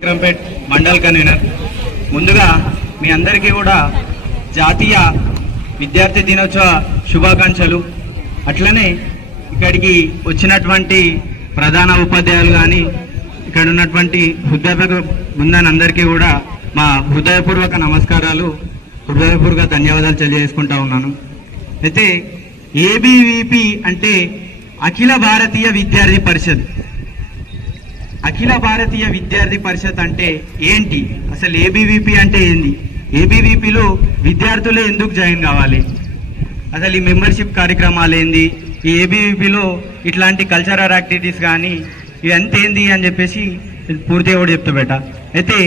Vikrampet mandal convener. ముందుగా మీ అందరికీ కూడా జాతీయ విద్యార్థి దినోత్సవ శుభాకాంక్షలు. అట్లనే ఇక్కడికి వచ్చినటువంటి ప్రధాన ఉపాధ్యాయులు కానీ ఇక్కడ ఉన్నటువంటి హృదయపూర్వక బృందాన్ని అందరికీ కూడా మా హృదయపూర్వక నమస్కారాలు హృదయపూర్వక ధన్యవాదాలు తెలియజేసుకుంటా ఉన్నాను. అయితే ఏబీవీపీ అంటే అఖిల భారతీయ విద్యార్థి పరిషత్. అఖిల భారతీయ విద్యార్థి పరిషత్ అంటే ఏంటి? అసలు ఏబీవీపీ అంటే ఏంది? ఏబీవీపీలో విద్యార్థులే ఎందుకు జాయిన్ కావాలి? అసలు ఈ మెంబర్షిప్ కార్యక్రమాలు ఏంది? ఈ ఏబీవీపీలో ఇట్లాంటి కల్చరల్ యాక్టివిటీస్ కానీ ఇవంతా ఏంది అని చెప్పేసి పూర్తిగా కూడా చెప్తా బేట. అయితే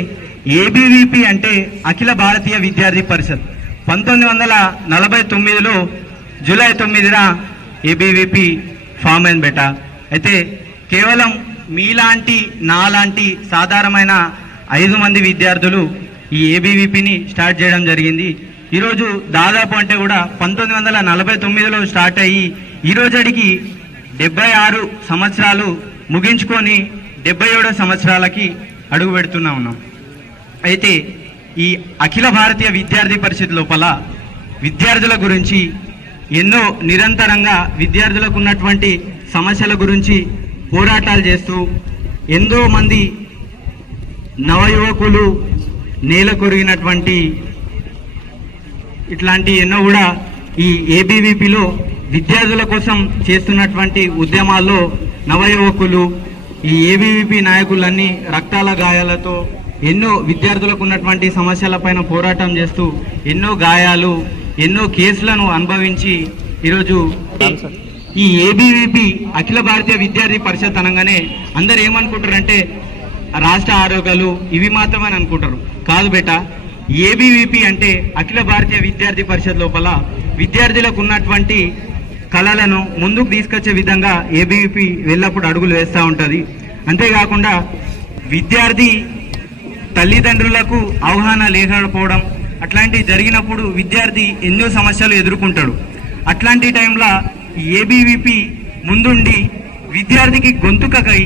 ఏబీవీపీ అంటే అఖిల భారతీయ విద్యార్థి పరిషత్. పంతొమ్మిది వందల నలభై తొమ్మిదిలో జూలై తొమ్మిదిన ఏబీవీపీ ఫామ్ అయింది బేట. అయితే కేవలం మీలాంటి నాలాంటి సాధారణమైన ఐదు మంది విద్యార్థులు ఈ ఏబీవీపీని స్టార్ట్ చేయడం జరిగింది. ఈరోజు దాదాపు అంటే కూడా పంతొమ్మిది వందల నలభై తొమ్మిదిలో స్టార్ట్ అయ్యి ఈ డెబ్బై ఆరు సంవత్సరాలు ముగించుకొని డెబ్బై ఏడో సంవత్సరాలకి అడుగు పెడుతున్నా ఉన్నాం. అయితే ఈ అఖిల భారతీయ విద్యార్థి పరిషత్ లోపల విద్యార్థుల గురించి ఎన్నో నిరంతరంగా విద్యార్థులకు ఉన్నటువంటి సమస్యల గురించి పోరాటాలు చేస్తూ ఎంతో మంది నవయువకులు నేల కొరిగినటువంటి ఇట్లాంటి ఎన్నో కూడా ఈ ఏబీవీపీలో విద్యార్థుల కోసం చేస్తున్నటువంటి ఉద్యమాల్లో నవయువకులు ఈ ఏబీవీపీ నాయకులన్నీ రక్తాల గాయాలతో ఎన్నో విద్యార్థులకు ఉన్నటువంటి సమస్యలపైన పోరాటం చేస్తూ ఎన్నో గాయాలు ఎన్నో కేసులను అనుభవించి ఈరోజు ఈ ఏబీవీపీ అఖిల భారతీయ విద్యార్థి పరిషత్ అనగానే అందరు ఏమనుకుంటారంటే రాష్ట్ర ఆరోగ్యాలు ఇవి మాత్రమే అనుకుంటారు. కాదు బేట ఏబీవీపీ అంటే అఖిల భారతీయ విద్యార్థి పరిషత్ లోపల విద్యార్థులకు ఉన్నటువంటి కళలను ముందుకు తీసుకొచ్చే విధంగా ఏబీవీపీ వెళ్ళప్పుడు అడుగులు వేస్తూ ఉంటుంది. అంతేకాకుండా విద్యార్థి తల్లిదండ్రులకు అవగాహన లేకపోవడం అట్లాంటివి జరిగినప్పుడు విద్యార్థి ఎన్నో సమస్యలు ఎదుర్కొంటాడు. అట్లాంటి టైంలో ఏబీవీపీ ముందుండి విద్యార్థికి గొంతుకకై